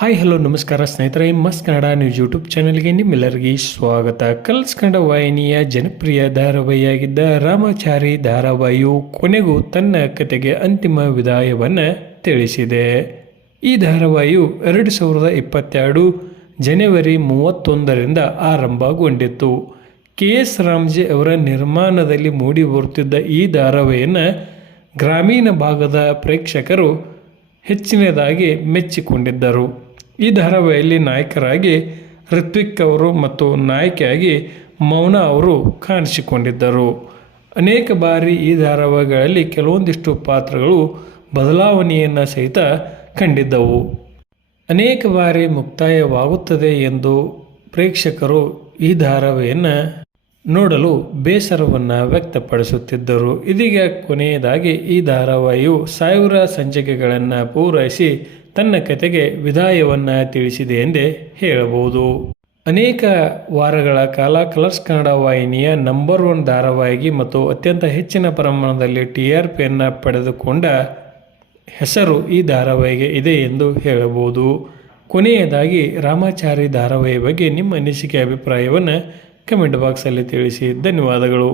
Hi hello ನಮಸ್ಕಾರ ಸ್ನೇಹಿತರೆ, ಮಸ್ತ್ ಕನ್ನಡ ನ್ಯೂಸ್ ಯೂಟ್ಯೂಬ್ ಚಾನೆಲ್ಗೆ ನಿಮ್ಮೆಲ್ಲರಿಗೆ ಸ್ವಾಗತ. ಕಲರ್ಸ್ ಕನ್ನಡ ವಾಹಿನಿಯ ಜನಪ್ರಿಯ ಧಾರಾವಾಹಿಯಾಗಿದ್ದ ರಾಮಾಚಾರಿ ಧಾರಾವಾಹಿಯು ಕೊನೆಗೂ ತನ್ನ ಕತೆಗೆ ಅಂತಿಮ ವಿದಾಯವನ್ನು ತಿಳಿಸಿದೆ. ಈ ಧಾರಾವಾಹಿಯು 2022 ಜನವರಿ 31ರಿಂದ ಆರಂಭಗೊಂಡಿತ್ತು. KS ರಾಮ್ಜಿ ಅವರ ನಿರ್ಮಾಣದಲ್ಲಿ ಮೂಡಿ ಬರುತ್ತಿದ್ದ ಈ ಧಾರಾವಾಹಿಯನ್ನು ಗ್ರಾಮೀಣ ಭಾಗದ ಪ್ರೇಕ್ಷಕರು ಹೆಚ್ಚಿನದಾಗಿ ಮೆಚ್ಚಿಕೊಂಡಿದ್ದರು. ಈ ಧಾರಾವಾಹಿಯಲ್ಲಿ ನಾಯಕರಾಗಿ ಋತ್ವಿಕ್ ಅವರು ಮತ್ತು ನಾಯಕಿಯಾಗಿ ಮೌನಾ ಅವರು ಕಾಣಿಸಿಕೊಂಡಿದ್ದರು. ಅನೇಕ ಬಾರಿ ಈ ಧಾರಾವಾಹಿಗಳಲ್ಲಿ ಕೆಲವೊಂದಿಷ್ಟು ಪಾತ್ರಗಳು ಬದಲಾವಣೆಯನ್ನು ಸಹಿತ ಕಂಡಿದ್ದವು. ಅನೇಕ ಬಾರಿ ಮುಕ್ತಾಯವಾಗುತ್ತದೆ ಎಂದು ಪ್ರೇಕ್ಷಕರು ಈ ಧಾರಾವಾಹಿಯನ್ನು ನೋಡಲು ಬೇಸರವನ್ನು ವ್ಯಕ್ತಪಡಿಸುತ್ತಿದ್ದರು. ಇದೀಗ ಕೊನೆಯದಾಗಿ ಈ ಧಾರಾವಾಹಿಯು 1000 ಸಂಚಿಕೆಗಳನ್ನು ಪೂರೈಸಿ ತನ್ನ ಕತೆಗೆ ವಿದಾಯವನ್ನು ತಿಳಿಸಿದೆ ಎಂದೇ ಹೇಳಬಹುದು. ಅನೇಕ ವಾರಗಳ ಕಾಲ ಕಲರ್ಸ್ ಕನ್ನಡ ವಾಹಿನಿಯ ನಂಬರ್ 1 ಧಾರಾವಾಹಿಗೆ ಮತ್ತು ಅತ್ಯಂತ ಹೆಚ್ಚಿನ ಪ್ರಮಾಣದಲ್ಲಿ TRPಯನ್ನು ಪಡೆದುಕೊಂಡ ಹೆಸರು ಈ ಧಾರಾವಾಹಿಗೆ ಇದೆ ಎಂದು ಹೇಳಬಹುದು. ಕೊನೆಯದಾಗಿ ರಾಮಾಚಾರಿ ಧಾರಾವಾಹಿ ಬಗ್ಗೆ ನಿಮ್ಮ ಅನಿಸಿಕೆ ಅಭಿಪ್ರಾಯವನ್ನು ಕಮೆಂಟ್ ಬಾಕ್ಸಲ್ಲಿ ತಿಳಿಸಿ. ಧನ್ಯವಾದಗಳು.